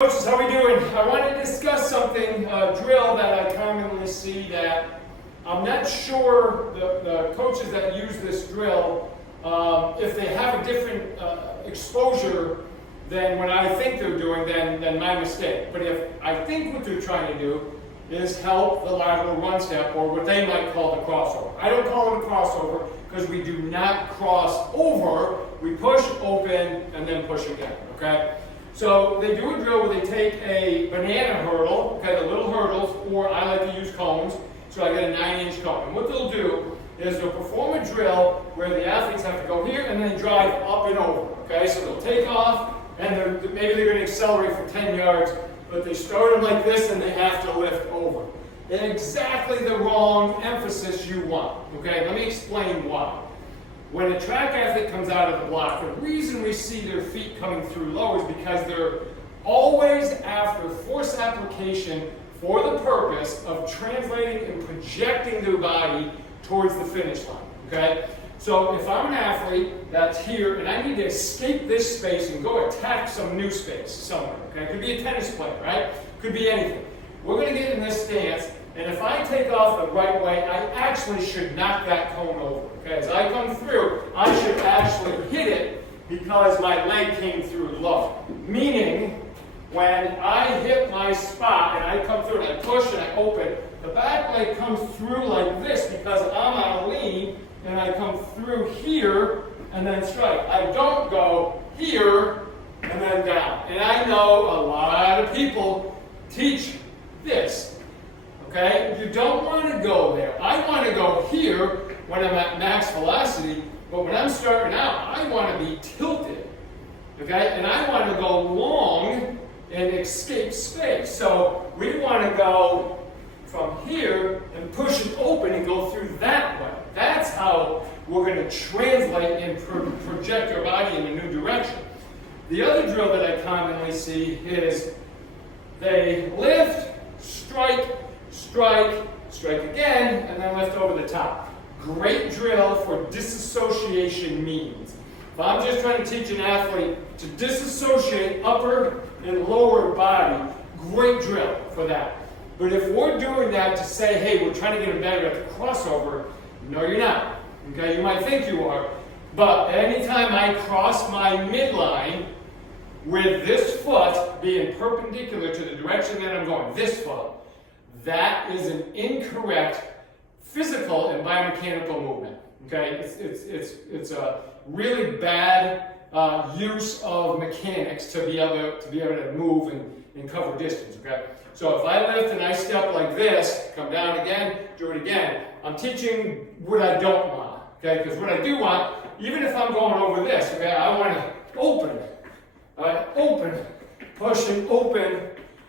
Coaches, how we doing? I want to discuss something, a drill that I commonly see that I'm not sure the coaches that use this drill, if they have a different exposure than what I think they're doing, then my mistake. But if I think what they're trying to do is help the lateral run step, or what they might call the crossover. I don't call it a crossover because we do not cross over. We push, open, and then push again, okay? So they do a drill where they take a banana hurdle, okay, the little hurdles, or I like to use cones, so I get a 9-inch cone. And what they'll do is they'll perform a drill where the athletes have to go here and then drive up and over, okay? So they'll take off, and maybe they're going to accelerate for 10 yards, but they start them like this and they have to lift over. And exactly the wrong emphasis you want, okay? Let me explain why. When a track athlete comes out of the block, the reason we see their feet coming through low is because they're always after force application for the purpose of translating and projecting their body towards the finish line, okay? So if I'm an athlete that's here and I need to escape this space and go attack some new space somewhere, okay? It could be a tennis player, right? Could be anything. We're going to get in this stance, and if I take off the right way, I actually should knock that cone over, okay? As I come through, I should actually hit it because my leg came through low. Meaning, when I hit my spot and I come through and I push and I open, the back leg comes through like this because I'm on a lean, and I come through here and then strike. I don't go here and then down. And I know a lot of people teach this, okay? You don't want to go there. I want to go here when I'm at max velocity, but when I'm starting out, I want to be tilted, okay? And I want to go long and escape space. So we want to go from here and push it open and go through that way. That's how we're going to translate and project our body in a new direction. The other drill that I commonly see is they lift, strike, strike, strike again, and then lift over the top. Great drill for disassociation means. If I'm just trying to teach an athlete to disassociate upper and lower body, great drill for that. But if we're doing that to say, hey, we're trying to get them better at the crossover, no, you're not. Okay, you might think you are. But anytime I cross my midline with this foot being perpendicular to the direction that I'm going, this foot, that is an incorrect physical and biomechanical movement. Okay, it's a really bad use of mechanics to be able to move and cover distance. Okay, so if I lift and I step like this, come down again, do it again, I'm teaching what I don't want. Okay, because what I do want, even if I'm going over this, okay, I want to open. Open, push and open,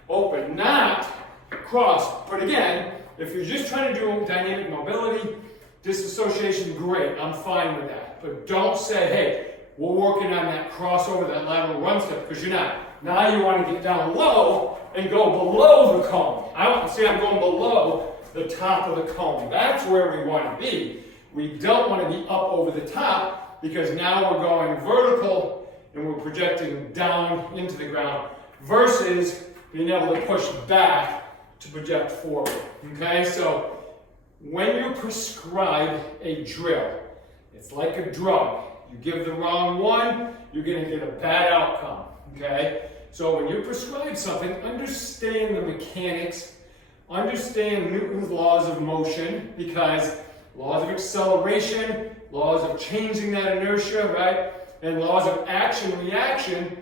open, not cross. But again, if you're just trying to do dynamic mobility, disassociation, great, I'm fine with that. But don't say, hey, we're working on that crossover, that lateral run step, because you're not. Now you want to get down low and go below the cone. I'm going below the top of the cone. That's where we want to be. We don't want to be up over the top because now we're going vertical and we're projecting down into the ground versus being able to push back to project forward. Okay, so when you prescribe a drill, it's like a drug. You give the wrong one, you're going to get a bad outcome. Okay, so when you prescribe something, understand the mechanics, understand Newton's laws of motion, because laws of acceleration, laws of changing that inertia, right? And laws of action, reaction,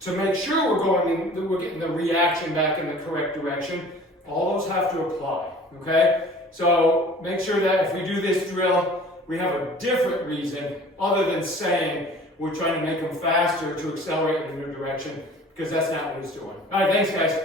to make sure we're getting the reaction back in the correct direction. All those have to apply, okay? So make sure that if we do this drill, we have a different reason other than saying we're trying to make them faster to accelerate in a new direction, because that's not what it's doing. All right, thanks guys.